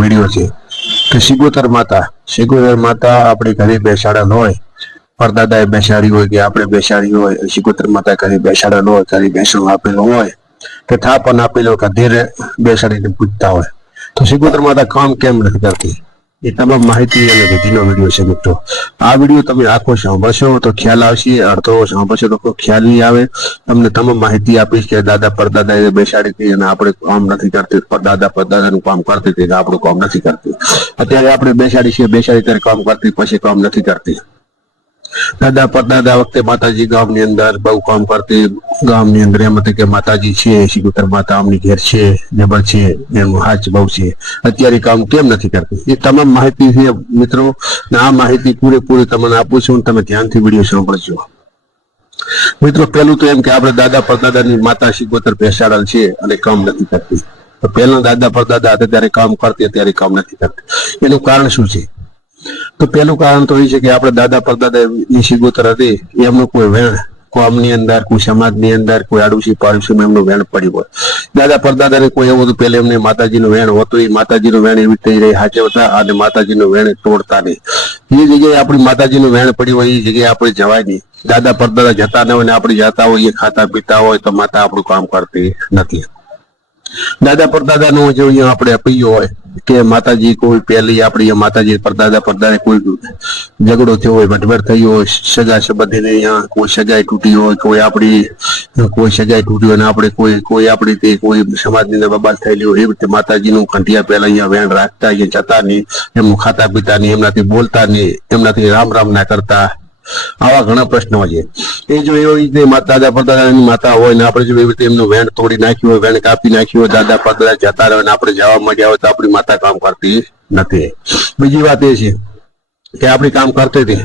Video છે કે સિગોતર માતા આપણે ઘરે બેસાડેલ હોય, પરદાદાએ બેસાડી હોય કે આપણે બેસાડી હોય, સિગોતર માતા ઘરે બેસાડેલ હોય, ઘરે બેસણું આપેલું હોય કે થાપણ આપેલો કે ધીરે બેસાડીને પૂછતા હોય તો સિગોતર માતા કામ કેમ નથી કરતી, એ તમામ માહિતી અને વિધિનો વિડીયો છે મિત્રો। આ વિડીયો તમે આખો સાંભળશો તો ખ્યાલ આવશે, અડધો સાંભળશો તો ખ્યાલ નહીં આવે। તમને તમામ માહિતી આપીશ કે દાદા પરદાદાએ બેસાડી હતી અને આપણે કામ નથી કરતી, દાદા પરદાદાનું કામ કરતી હતી, આપણું કામ નથી કરતી। અત્યારે આપણે બેસાડી ત્યારે કામ કરતી, પછી કામ નથી કરતી। દાદા પરદાદા વખતે માતાજી ગામની અંદર બહુ કામ કરતી, ગામની અંદર એમ હતી કે માતાજી છે, સિગોતર માતા અમની ઘેર છે, જબર છે, એનું હાચ બહુ છે, અત્યારે કામ કેમ નથી કરતી, એ તમામ માહિતી છે મિત્રો। આ માહિતી પૂરેપૂરી તમને આપું છું, તમે ધ્યાનથી વિડીયો સાંભળજો મિત્રો। પેલું તો એમ કે આપણે દાદા પરદાદાની માતા સિગોતર બેસાડેલ છે અને કામ નથી કરતી, તો પહેલા દાદા પરદાદા હતા ત્યારે કામ કરતી, અત્યારે કામ નથી કરતી, એનું કારણ શું છે? તો પહેલું કારણ તો એ છે કે આપણે દાદા પરદાદાની સિગોતર હતી, એમનું કોઈ વેણ ગામની અંદર, કોઈ સમાજની અંદર, કોઈ આડોશી પાડોશીમાં એમનું વેણ પડ્યું હોય। દાદા પરદાદાને કોઈ એવું હતું પહેલા એમને માતાજીનું વેણ હોતું, એ માતાજીનું વેણ એવી રીતે રહી હાચવતા અને માતાજીનું વેણ તોડતા નહીં। એ જગ્યાએ આપણી માતાજીનું વેણ પડ્યું હોય એ જગ્યાએ આપણે જવાય નહીં। દાદા પરદાદા જતા ન હોય ને આપણે જતા હોઈએ, ખાતા પીતા હોય તો માતા આપણું કામ કરતી નથી। દાદા પરદાદાનું જો અહીંયા આપણે અપીયો હોય કે માતાજી કોઈ પહેલી આપણી માતાજી પરદાદા કોઈ ઝઘડો થયો હોય, વઢવડ થઈ હોય, સગા સંબંધીને અહીંયા કોઈ સગાઈ તૂટી હોય, કોઈ સગાઈ તૂટી હોય ને આપણે કોઈ આપણી તે કોઈ સમાજની અંદર બબાલ થયેલી હોય, એવી રીતે માતાજીનું કંઠિયા પહેલા અહીંયા વેણ રાખતા, અહીંયા જતા નહીં, એમનું ખાતા પીતા નહીં, એમનાથી બોલતા નહીં, એમનાથી રામ રામ ના કરતા। આવા ઘણા પ્રશ્નો છે। એ જો એવી રીતે દાદા પરદાદાની માતા હોય ને આપણે જો એવી રીતે એમનું વેણ તોડી નાખ્યું હોય, વેણ કાપી નાખ્યું હોય, દાદા પરદાદા જતા રહે ને આપણે જવા માંડ્યા હોય તો આપણી માતા કામ કરતી નથી। બીજી વાત એ છે કે આપણી કામ કરતી હતી,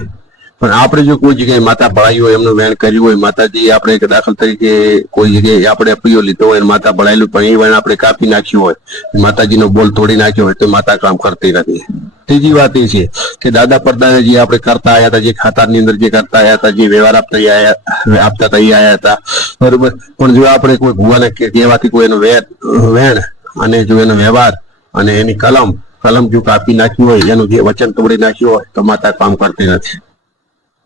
પણ આપણે જો કોઈ જગ્યાએ માતા ભળાઈ હોય, એમનું વેણ કર્યું હોય, માતાજી આપણે દાખલ તરીકે કોઈ જગ્યાએ આપણે અપીયો લીધો હોય, માતા ભળાયેલું પણ એ વેણ આપણે કાપી નાખ્યું હોય, માતાજીનો બોલ તોડી નાખ્યો હોય તો માતા કામ કરતી નથી। ત્રીજી વાત એ છે કે દાદા પરદાદા જે આપણે કરતા આવ્યા હતા, જે ખાતાની અંદર જે કરતા આવ્યા હતા, જે વ્યવહાર આપતા તઈ આવ્યા હતા, બરોબર, પણ જો આપણે કોઈ ભુવાને કહેવાથી કોઈ એનો વેણ અને જો એનો વ્યવહાર અને એની કલમ જો કાપી નાખ્યું હોય, એનું જે વચન તોડી નાખ્યું હોય તો માતા કામ કરતી નથી।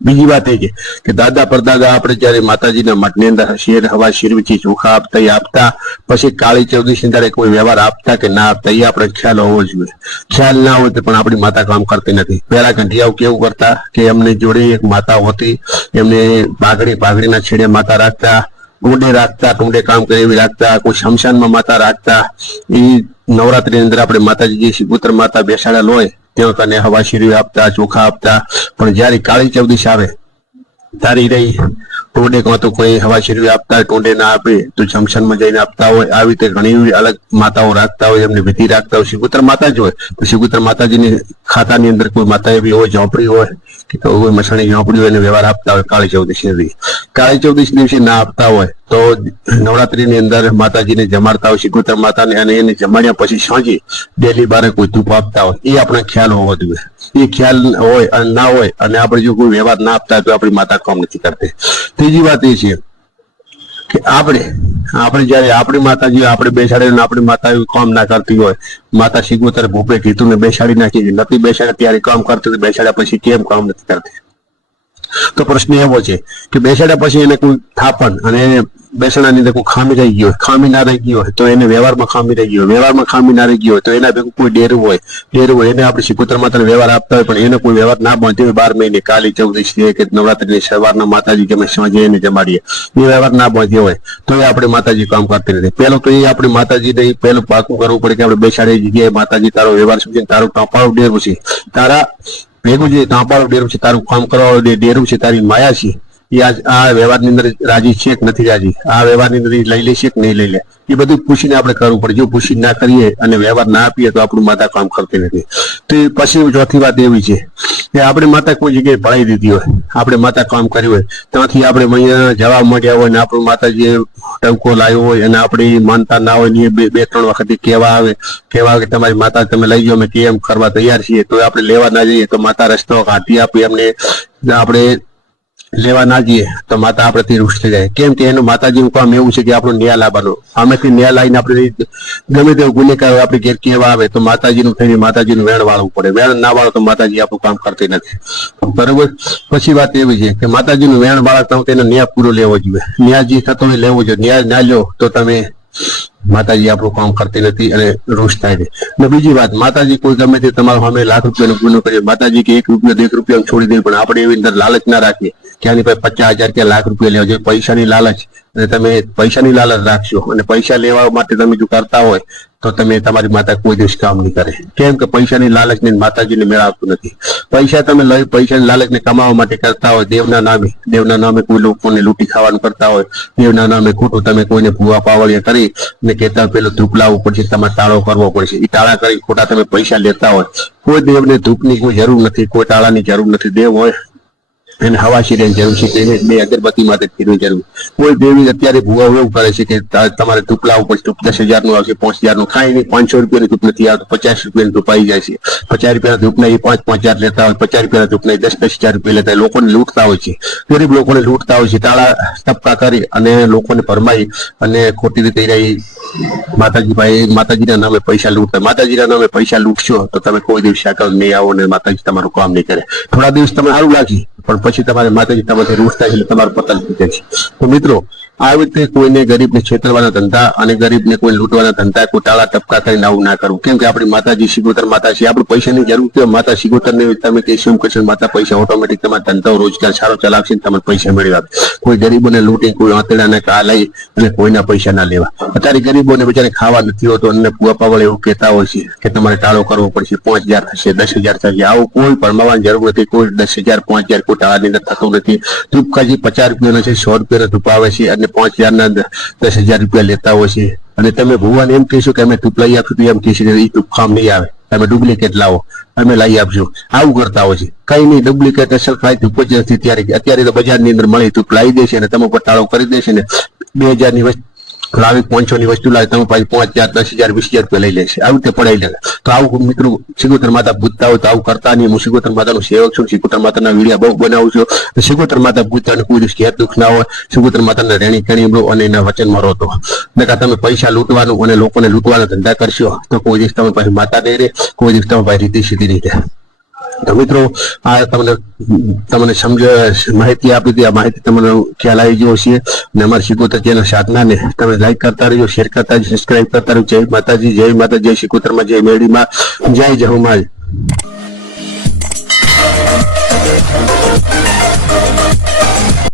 બીજી વાત એ છે કે દાદા પરદાદા આપણે જયારે માતાજીના મઠની અંદર શેર હવા શીરવીચી ચોખા આપતા, પછી કાળી ચૌદશની ત્યારે કોઈ વ્યવહાર આપતા કે ના આપતા એ આપણે ખ્યાલ હોવો જોઈએ। ખ્યાલ ના હોય તો પણ આપણી માતા કામ કરતી નથી। પેલા કંઠિયાઓ કેવું કરતા કે એમની જોડે એક માતા હોતી, એમને પાઘડીના છેડે માતા રાખતા, ટૂંડે કામ કરે એવી રાખતા, કોઈ શમશાનમાં માતા રાખતા। એ નવરાત્રી અંદર આપણે માતાજી જે સિગોતર માતા બેસાડેલ હોય ત્યાં કને હવા શીરવી આપતા, ચોખા આપતા, પણ જયારે કાળી ચૌદશ આવે તારી રહી ટોંડે કાં તો કોઈ હવા શીરવી આપતા, ટોંડે ના આપે તો શમશાનમાં જઈને આપતા હોય। આવી રીતે ઘણી અલગ માતાઓ રાખતા હોય, એમની વિધિ રાખતા હોય। સિગોતર માતા જ હોય તો સિગોતર માતાજીની ખાતાની અંદર કોઈ માતા એવી હોય, ઝોંપડી હોય કે કોઈ મસાણી ઝોંપડી હોય એને વ્યવહાર આપતા હોય કાળી ચૌદશ દિવસે ના આપતા હોય તો નવરાત્રીની અંદર માતાજીને જમાડતા હોય સિગોતર માતાને, અને એને જમાડ્યા પછી સાંજે ડેલી બારે કોઈ ધૂપ આપતા હોય, એ આપણે ખ્યાલ હોવો જોઈએ। એ ખ્યાલ હોય અને ના હોય અને આપણે જો કોઈ વ્યવહાર ના આપતા તો આપણી માતા કામ નથી કરતી। ત્રીજી વાત એ છે કે આપણે જયારે આપણી માતાજી આપણે બેસાડીને આપણી માતા એવું કામ ના કરતી હોય, માતા સિગોતર ભૂપે કીધું ને બેસાડી નાખી, નથી બેસાડે ત્યારે કામ કરતી, બેસાડ્યા પછી કેમ કામ નથી કરતી? તો પ્રશ્ન એવો છે કે બેસાડ્યા પછી એને કોઈ થાપણ અને બેસણાની અંદર કોઈ ખામી રહી ગઈ હોય, ખામી ના રહી ગઈ હોય તો એને વ્યવહારમાં ખામી રહી ગઈ હોય, વ્યવહારમાં ખામી ના રહી ગઈ હોય તો એના ભેગું કોઈ ડેરું હોય એને આપણે સિગોતર માતાને વ્યવહાર આપતા હોય પણ એને કોઈ વ્યવહાર ના બાંધ્યો હોય, 12 મહિને કાળી ચૌદશ છે કે નવરાત્રીની સવારના માતાજી કે સાંજે એને જમાડીએ, એ વ્યવહાર ના બાંધ્યો હોય તો એ આપણે માતાજી કામ કરતી નથી। પેલું તો એ આપણે માતાજીને પેલું પાકું કરવું પડે કે આપણે બેસાડે જગ્યાએ માતાજી તારો વ્યવહાર શું છે, તારું ટપાળું ડેરું છે, તારા ભેગું જે તાંપાળું ડેરું છે, તારું કામ કરવા ડેરું છે, તારી માયા છે, એ આ વ્યવહારની અંદર રાજી છે કે નથી રાજી, આ વ્યવહારની અંદર લઈ લેશે કે નહીં લઈ લે, એ બધું પૂછીને આપણે કરવું પડે। જો પૂછી ના કરીએ અને વ્યવહાર ના આપીએ તો આપણું માતા કામ કરતી નથી। તો પછી ચોથી વાત એવી છે કે આપણે માતા કોઈ જગ્યાએ ભળાઈ દીધી હોય, આપણે માતા કામ કર્યું હોય, ત્યાંથી આપણે અહીંયા જવા માંડ્યા હોય ને આપણું માતાજી ટવકો લાવ્યો હોય અને આપણી માનતા ના હોય ને એ 2-3 વખત કહેવા આવે કે તમારી માતા તમે લઈ જાઓ, અમે કેમ કરવા તૈયાર છીએ, તો આપણે લેવા ના જઈએ તો માતા રસ્તો કાઢી આપી, એમને આપણે લેવા ના જઈએ તો માતા આપણાથી રૂષ્ટ થઈ જાય. કેમ કે એનું માતાજીનું કામ એવું છે કે આપણો ન્યાય લાવવાનો. આમાંથી ન્યાય લાવીને આપણે ગમે તેવો ગુનેગાર આપણે ઘેર કેવા આવે તો માતાજીનું થઈને માતાજીનું વેણ વાળવું પડે. વેણ ના વાળો તો માતાજી આપણું કામ કરતી નથી. બરોબર. પછી વાત એવી છે કે માતાજીનું વેણ વાળા તેનો ન્યાય પૂરો લેવો જોઈએ. ન્યાય જે થતો હોય લેવો જોઈએ. ન્યાય ના લ્યો તો તમે માતાજી આપણું કામ કરતી નથી અને રૂષ થાય છે. અને બીજી વાત, માતાજી કોઈ ગમે તે તમારો સામે લાખ રૂપિયાનો ગુનો કરીએ, માતાજી કે 1 રૂપિયા છોડી દે, પણ આપણે એવી અંદર લાલચ ના રાખીએ કે આની પાસે 50,000 કે લાખ રૂપિયા લેવા જોઈએ. પૈસાની લાલચ, અને તમે પૈસાની લાલચ રાખશો અને પૈસા લેવા માટે તમે જો કરતા હોય તો તમે તમારી માતા કોઈ દિવસ કામ નહીં કરે. કેમ કે પૈસાની લાલચ ને માતાજીને મેળ આપતું નથી. પૈસા તમે લઈ પૈસાની લાલચને કમાવા માટે કરતા હોય, દેવના નામે કોઈ લોકોને લૂંટી ખાવાનું કરતા હોય, દેવના નામે ખોટું તમે કોઈને ભૂવા પાવળિયા કરી ને કહેતા પેલો ધૂપ લાવવું પડશે, તમારે ટાળો કરવો પડશે. એ ટાળા કરી ખોટા તમે પૈસા લેતા હોય. કોઈ દેવને ધૂપની કોઈ જરૂર નથી, કોઈ ટાળાની જરૂર નથી. દેવ હોય એને હવા શીરેની જરૂર છે, એને 2 અગરબત્તી માટે ફીરવી જરૂર. કોઈ દેવી અત્યારે ભૂવા એવું કરે છે કે તમારે ધૂપ લાવવું પડશે, ધૂપ 10,000 નું આવશે, 5,000 નું. ખાઈ નહીં, 500 રૂપિયાનું ધૂપ નથી આવતું, 50 રૂપિયાનું ધૂપ આવી જાય છે. 50 રૂપિયાના ધૂપ ના 5,000 લેતા હોય, 50 રૂપિયાના ધૂપ ના 10,000 રૂપિયા લેતા હોય. લોકોને લૂંટતા હોય છે, ગરીબ લોકોને લૂંટતા હોય છે, ટાળા ટપકા કરી અને લોકોને ભરમાઈ અને ખોટી રીતે માતાજીના નામે પૈસા લૂંટતા. માતાજીના નામે પૈસા લૂંટશો તો તમે કોઈ દિવસ આગળ નહીં આવો અને માતાજી તમારું કામ નહીં કરે. થોડા દિવસ તમને સારું લાગશે, પણ પછી તમારે માતાજી તમારે રૂઠતા છે એટલે તમારું પતન થઈ જાય છે. તો મિત્રો, આવી રીતે કોઈને ગરીબને છેતરવાના ધંધા અને ગરીબને કોઈ લૂંટવાના ધંધા, કોઈ ટાળા ટપકા કરીને આવું ના કરવું. કેમ કે આપણી માતાજી શિગોતર માતા છે. આપણે પૈસાની જરૂર છે, માતા શિગોતરને તમે કહીશું એમ કહેશો, માતા પૈસા ઓટોમેટિક તમારા ધંધો રોજગાર સારો ચલાવશે ને તમારે પૈસા મેળવી આપે. કોઈ ગરીબોને લૂંટી, કોઈ આંતરડાને કા લઈ અને કોઈના પૈસા ના લેવા. અત્યારે ગરીબોને બિચારે ખાવા નથી હોતો અને ભૂવા પાવળ એવું કહેતા હોય છે કે તમારે ટાળો કરવો પડશે, 5,000 થશે, 10,000 થશે. આવું કોઈ ભરમાવાની જરૂર નથી. કોઈ 10,000 5,000 કોઈ ટાળાની અંદર થતું નથી. ધૂપકાજી 50 રૂપિયાનો છે, 100 રૂપિયાનો ધૂપ આવે છે અને 5,000 ના 10,000 રૂપિયા લેતા હોય છે. અને તમે ભગવાન એમ કહીશું કે અમે ધૂપ લઈ આપશું તો એમ કહેશે એ ધૂપ કામ નહીં આવે, તમે ડુપ્લિકેટ લાવો, અમે લઈ આપશું. આવું કરતા હોય છે. કઈ નહીં, ડુપ્લિકેટ અસલ ખાય ધૂપ જ નથી. અત્યારે તો બજારની અંદર મળી ધૂપ લાવી દેશે અને તમે ઉપર ટાળો કરી દેશે ને 2,000 ની વસ્તુ લાવી, 500 ની વસ્તુ લાવી, તમે પાછી 5,000 10,000 20,000 રૂપિયા લઈ લેશે. આવી રીતે પડાઈ લે. તો આવું મિત્રો શિગોતર માતા પૂજતા હોય તો આવું કરતા નહીં. હું શિગોતર માતાનું સેવક છું. શિગોતર માતાના વિડીયો બહુ બનાવું છું. શિગોતર માતા પૂજતા કોઈ દિવસ ઘેર દુઃખ ના હોય. શિગોતર માતાને રેણી કેણી અને એના વચનમાં રહો. તો તમે પૈસા લૂંટવાનું અને લોકોને લૂંટવાના ધંધા કરશો તો કોઈ દિવસ તમે પાસે માતા નહીં રહે, કોઈ દિવસ તમે પાસે રીતિ સીધી નહીં રહે. તો મિત્રો, આ તમને માહિતી આપી હતી. આ માહિતી તમને ખ્યાલ આવી ગયો છે. અને અમારી શિગોતર ચેનલ સાધનાને તમે લાઈક કરતા રહેજો, શેર કરતા રહેજો, સબસ્ક્રાઈબ કરતા રહેજો. જય માતાજી, જય માતા, જય શિગોતરમાં, જય મેળીમાં, જય જહુમાલ.